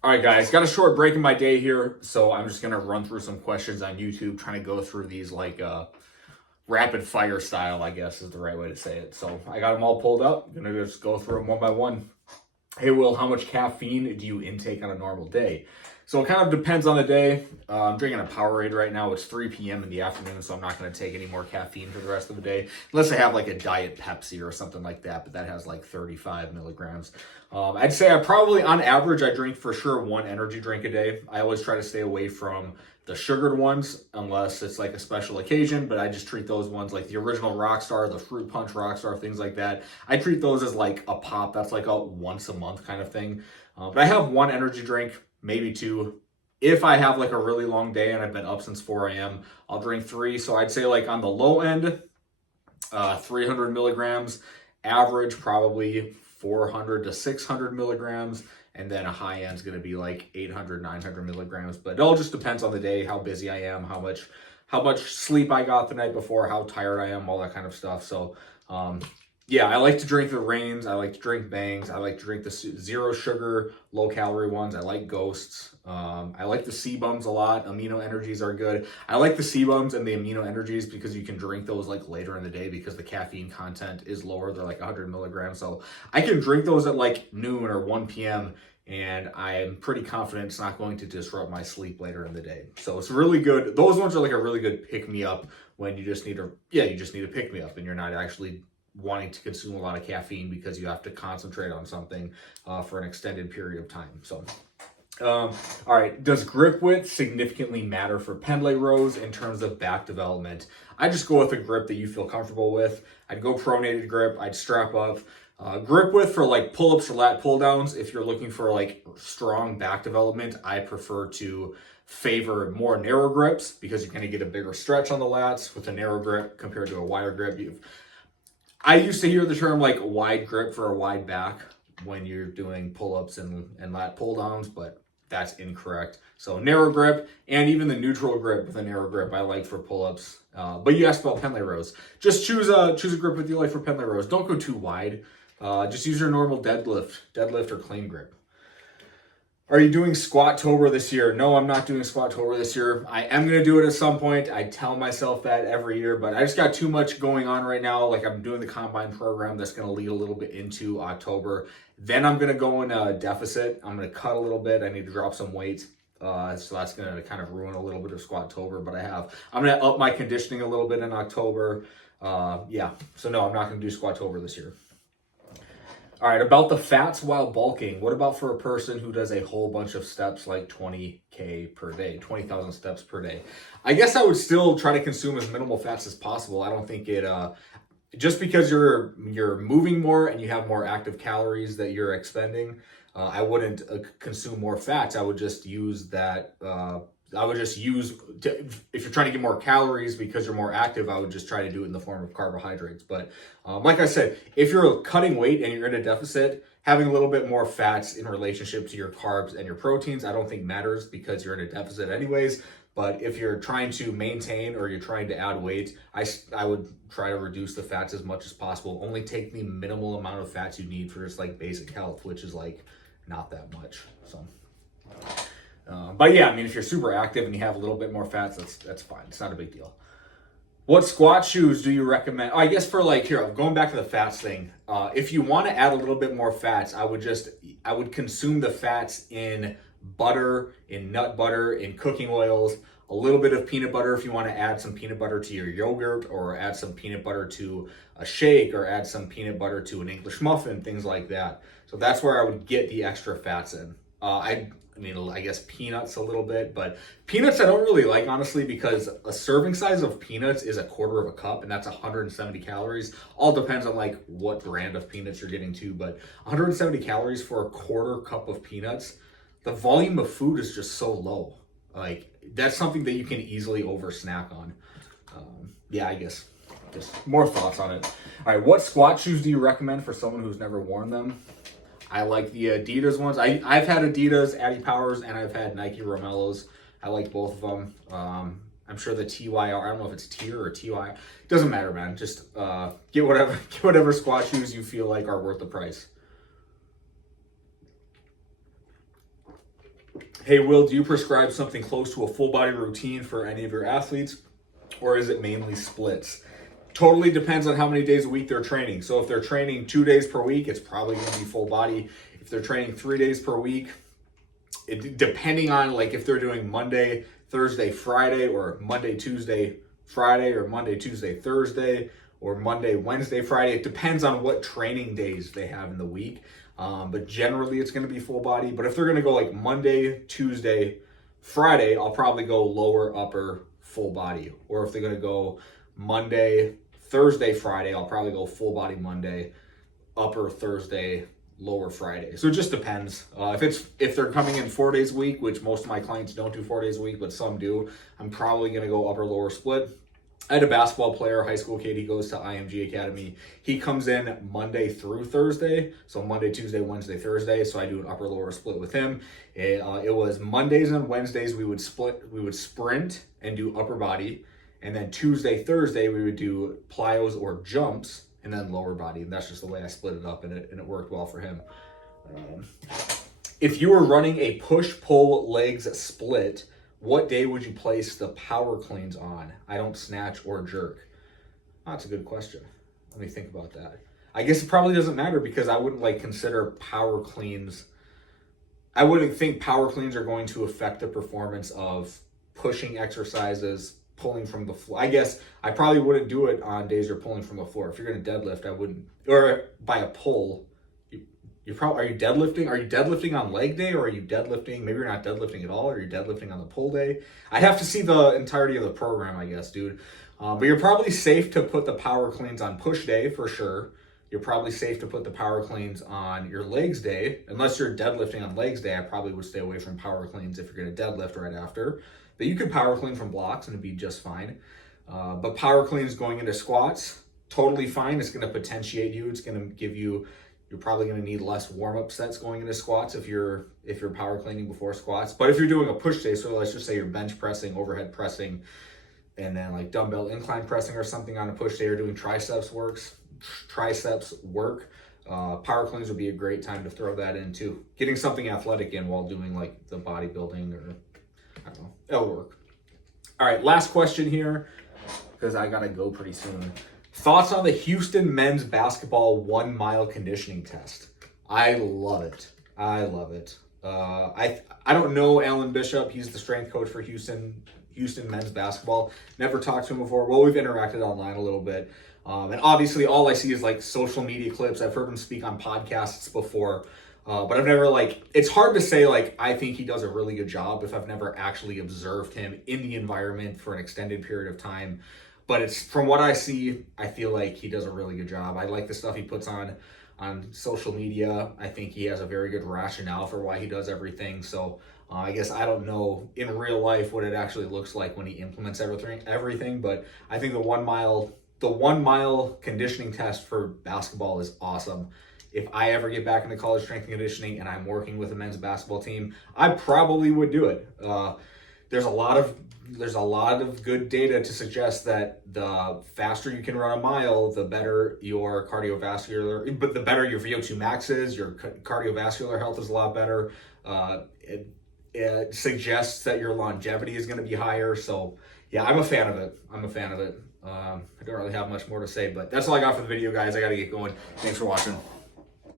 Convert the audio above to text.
All right, guys, got a short break in my day here, so I'm just gonna run through some questions on YouTube, trying to go through these like rapid fire style, I guess is the right way to say it. So I got them all pulled up. I'm gonna just go through them one by one. Hey, Will, how much caffeine do you intake on a normal day? So it kind of depends on the day. I'm drinking a Powerade right now. It's 3 p.m. in the afternoon, so I'm not going to take any more caffeine for the rest of the day. Unless I have like a Diet Pepsi or something like that, but that has like 35 milligrams. I'd say I probably, on average, I drink for sure one energy drink a day. I always try to stay away from the sugared ones unless it's like a special occasion, but I just treat those ones like the original Rockstar, the Fruit Punch Rockstar, things like that. I treat those as like a pop. That's like a once a month kind of thing. But I have one energy drink, maybe two. If I have like a really long day and I've been up since 4 a.m., I'll drink three. So I'd say like on the low end, 300 milligrams, average probably 400 to 600 milligrams. And then a high end is going to be like 800, 900 milligrams. But it all just depends on the day, how busy I am, how much sleep I got the night before, how tired I am, all that kind of stuff. So, yeah, I like to drink the Reigns. I like to drink Bangs. I like to drink the zero sugar, low calorie ones. I like Ghosts. I like the Sebums a lot. Amino Energies are good. I like the Sebums and the Amino Energies because you can drink those like later in the day because the caffeine content is lower. They're like 100 milligrams. So I can drink those at like noon or 1 p.m. and I'm pretty confident it's not going to disrupt my sleep later in the day. So it's really good. Those ones are like a really good pick-me-up when you just need to pick-me-up and you're not actually wanting to consume a lot of caffeine because you have to concentrate on something for an extended period of time. So, all right. Does grip width significantly matter for pendlay rows in terms of back development? I just go with a grip that you feel comfortable with. I'd go pronated grip. I'd strap up. Grip width for like pull-ups or lat pull-downs. If you're looking for like strong back development, I prefer to favor more narrow grips because you're going to get a bigger stretch on the lats with a narrow grip compared to a wider grip. I used to hear the term like wide grip for a wide back when you're doing pull-ups and lat pull-downs, but that's incorrect. So narrow grip and even the neutral grip with a narrow grip I like for pull-ups. But you asked about pendlay rows. Just choose a grip with you like for pendlay rows. Don't go too wide. Just use your normal deadlift or clean grip. Are you doing Squattober this year? No, I'm not doing Squattober this year. I am going to do it at some point. I tell myself that every year, but I just got too much going on right now. Like I'm doing the combine program that's going to lead a little bit into October. Then I'm going to go in a deficit. I'm going to cut a little bit. I need to drop some weight. So that's going to kind of ruin a little bit of Squattober, but I'm going to up my conditioning a little bit in October. Yeah. So no, I'm not going to do Squattober this year. All right, about the fats while bulking. What about for a person who does a whole bunch of steps like 20K per day, 20,000 steps per day? I guess I would still try to consume as minimal fats as possible. I don't think it, just because you're moving more and you have more active calories that you're expending, I wouldn't consume more fats. I would just use that, if you're trying to get more calories because you're more active, I would just try to do it in the form of carbohydrates. But like I said, if you're cutting weight and you're in a deficit, having a little bit more fats in relationship to your carbs and your proteins, I don't think matters because you're in a deficit anyways. But if you're trying to maintain or you're trying to add weight, I would try to reduce the fats as much as possible. Only take the minimal amount of fats you need for just like basic health, which is like not that much. So. But yeah, I mean, if you're super active and you have a little bit more fats, that's fine. It's not a big deal. What squat shoes do you recommend? Oh, I guess for like, here, going back to the fats thing. If you want to add a little bit more fats, I would consume the fats in butter, in nut butter, in cooking oils, a little bit of peanut butter if you want to add some peanut butter to your yogurt or add some peanut butter to a shake or add some peanut butter to an English muffin, things like that. So that's where I would get the extra fats in. I guess peanuts a little bit, but peanuts I don't really like, honestly, because a serving size of peanuts is a quarter of a cup, and that's 170 calories. All depends on like what brand of peanuts you're getting to, but 170 calories for a quarter cup of peanuts, the volume of food is just so low. Like that's something that you can easily over snack on. Yeah, I guess just more thoughts on it. All right, what squat shoes do you recommend for someone who's never worn them? I like the Adidas ones. I've had Adidas Adi Powers and I've had Nike Romellos. I like both of them. I'm sure the TYR, I don't know if it's tier or TY. It doesn't matter, man. Just get whatever squat shoes you feel like are worth the price. Hey, Will, do you prescribe something close to a full body routine for any of your athletes, or is it mainly splits? Totally depends on how many days a week they're training. So if they're training 2 days per week, it's probably going to be full body. If they're training 3 days per week, depending on like if they're doing Monday, Thursday, Friday, or Monday, Tuesday, Friday, or Monday, Tuesday, Thursday, or Monday, Wednesday, Friday, it depends on what training days they have in the week. But generally it's going to be full body. But if they're going to go like Monday, Tuesday, Friday, I'll probably go lower, upper, full body. Or if they're going to go Monday, Thursday, Friday, I'll probably go full body Monday, upper Thursday, lower Friday. So it just depends. If they're coming in 4 days a week, which most of my clients don't do 4 days a week, but some do, I'm probably going to go upper, lower split. I had a basketball player, high school kid, he goes to IMG Academy. He comes in Monday through Thursday. So Monday, Tuesday, Wednesday, Thursday. So I do an upper, lower split with him. It was Mondays and Wednesdays we would sprint and do upper body. And then Tuesday, Thursday, we would do plyos or jumps and then lower body. And that's just the way I split it up, and it worked well for him. If you were running a push-pull legs split, what day would you place the power cleans on? I don't snatch or jerk. Oh, that's a good question. Let me think about that. I guess it probably doesn't matter because I wouldn't consider power cleans. I wouldn't think power cleans are going to affect the performance of pushing exercises, pulling from the floor. I guess I probably wouldn't do it on days you're pulling from the floor. If you're going to deadlift, I wouldn't. Or by a pull. Are you deadlifting? Are you deadlifting on leg day, or are you deadlifting? Maybe you're not deadlifting at all, or you're deadlifting on the pull day. I'd have to see the entirety of the program, I guess, dude. But you're probably safe to put the power cleans on push day for sure. You're probably safe to put the power cleans on your legs day. Unless you're deadlifting on legs day, I probably would stay away from power cleans if you're going to deadlift right after. But you can power clean from blocks and it'd be just fine. But power cleans going into squats, totally fine. It's going to potentiate you. It's going to give you. You're probably going to need less warm-up sets going into squats if you're power cleaning before squats. But if you're doing a push day, so let's just say you're bench pressing, overhead pressing, and then dumbbell incline pressing or something on a push day, or doing triceps work, power cleans would be a great time to throw that in too. Getting something athletic in while doing the bodybuilding, or I don't know, it'll work. All right, last question here because I got to go pretty soon. Thoughts on the Houston men's basketball 1 mile conditioning test? I love it. I love it. I don't know Alan Bishop. He's the strength coach for Houston men's basketball. Never talked to him before. Well, we've interacted online a little bit. And obviously all I see is social media clips. I've heard him speak on podcasts before. But I've never it's hard to say I think he does a really good job if I've never actually observed him in the environment for an extended period of time. But it's from what I see, I feel like he does a really good job. I like the stuff he puts on social media. I think he has a very good rationale for why he does everything. So I guess I don't know in real life what it actually looks like when he implements everything. But I think the 1 mile conditioning test for basketball is awesome. If I ever get back into college strength and conditioning and I'm working with a men's basketball team, I probably would do it. There's a lot of good data to suggest that the faster you can run a mile, the better your cardiovascular, but the better your VO2 max is, your cardiovascular health is a lot better. It suggests that your longevity is going to be higher. So yeah, I'm a fan of it. I don't really have much more to say, but that's all I got for the video, guys. I got to get going. Thanks for watching.